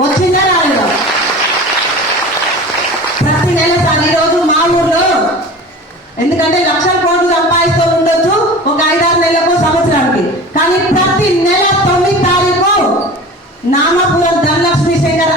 వచ్చిందా రాలేదా? ప్రతి నెల సార్ ఈరోజు మా ఊర్లో ఎందుకంటే లక్షల కోట్లు సంపాదిస్తూ ఉండొచ్చు ఒక 5-6 నెలలకు సంవత్సరానికి, కానీ ప్రతి నెల 9వ తారీఖు నామపురం ధనలక్ష్మి శంకర్